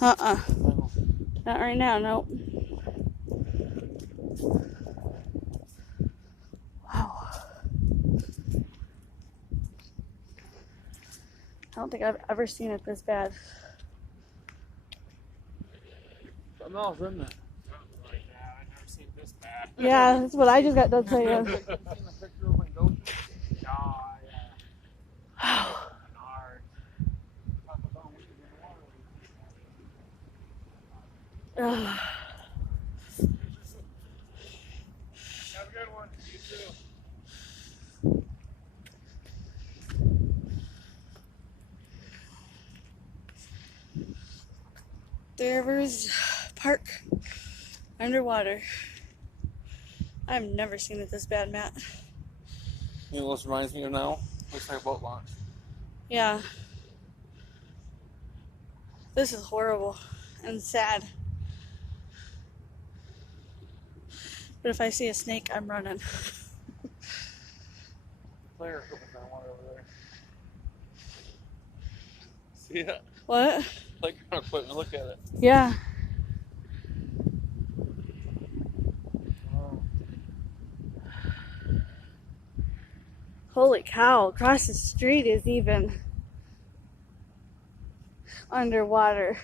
Uh-uh. Not right now, nope. Wow. I don't think I've ever seen it this bad. Something else, isn't it? I've never seen this bad. Yeah, that's what I just got done saying. You seen the picture of Goshen? Ugh. Have a good one. You too. Three Rivers Park underwater. I've never seen it this bad, Matt. You know what this reminds me of now? Looks like a boat launch. Yeah. This is horrible and sad. But if I see a snake, I'm running. Player equipment on water over there. See it? What? Playground equipment, look at it. Yeah. Oh. Holy cow, across the street is even underwater.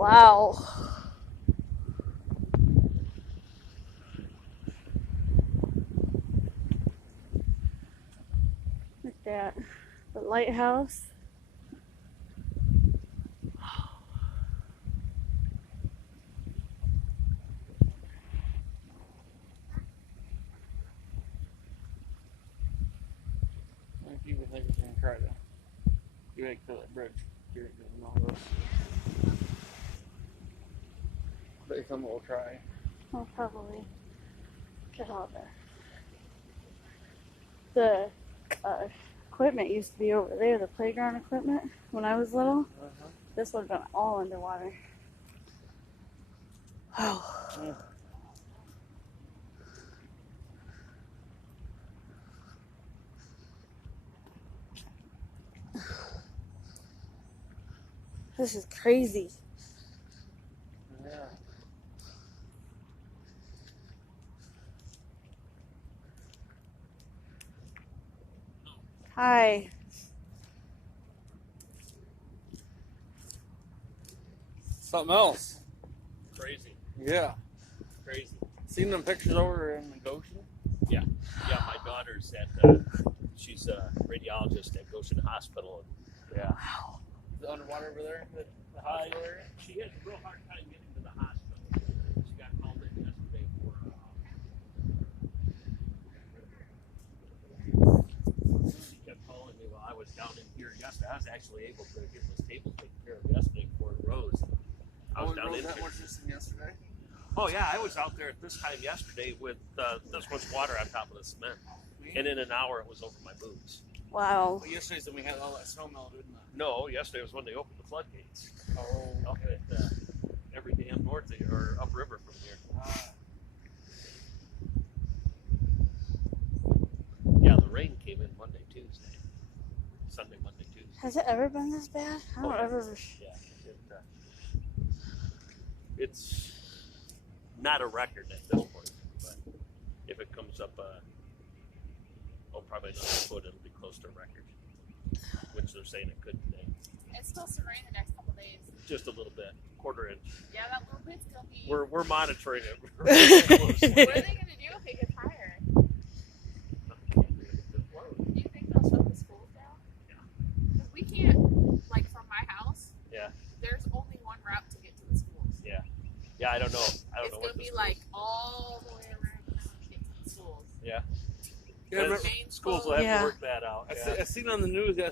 Wow. Look at that. The lighthouse. If you would think we can try to get back to that bridge, get it going all this. I bet someone will try. I'll probably get all the equipment used to be over there, the playground equipment, when I was little. This would have been all underwater. Wow. Yeah. This is crazy. Yeah. Hi. Something else. Crazy. Yeah. Crazy. Seen them pictures over in the Goshen? Yeah, my daughter's at, she's a radiologist at Goshen Hospital. Yeah. Is it underwater over there? The hospital area? She had a real hard time getting to the hospital. She got called in yesterday for, she kept calling me while I was down in here yesterday. I was actually able to get this table taken care of yesterday before it rose. I was down in that here. much this thing yesterday? Oh yeah, I was out there at this time yesterday with this much water on top of the cement. And in an hour it was over my boots. Wow. Well, yesterday's when we had all that snow melted, didn't it? No, yesterday was when they opened the floodgates. Oh. Up at every dam north or upriver from here. Yeah, the rain came in Monday, Tuesday. Sunday, Monday, Tuesday. Has it ever been this bad? I don't ever. Yeah. It's not a record at this point, but if it comes up, probably another foot, it'll be close to a record, which they're saying it could today. It's supposed to rain the next couple days. Just a little bit, quarter inch. Yeah, that little bit's gonna be. We're monitoring it. What are they gonna do if it gets higher? Do you think they'll shut the schools down? Yeah. Because we can't, like, from my house. Yeah. There's only one route to get to the schools. Yeah. Yeah, I don't know. It's gonna be like all the way around town to get to the schools. Yeah. Yeah, Schools will have to work that out. I seen on the news yesterday.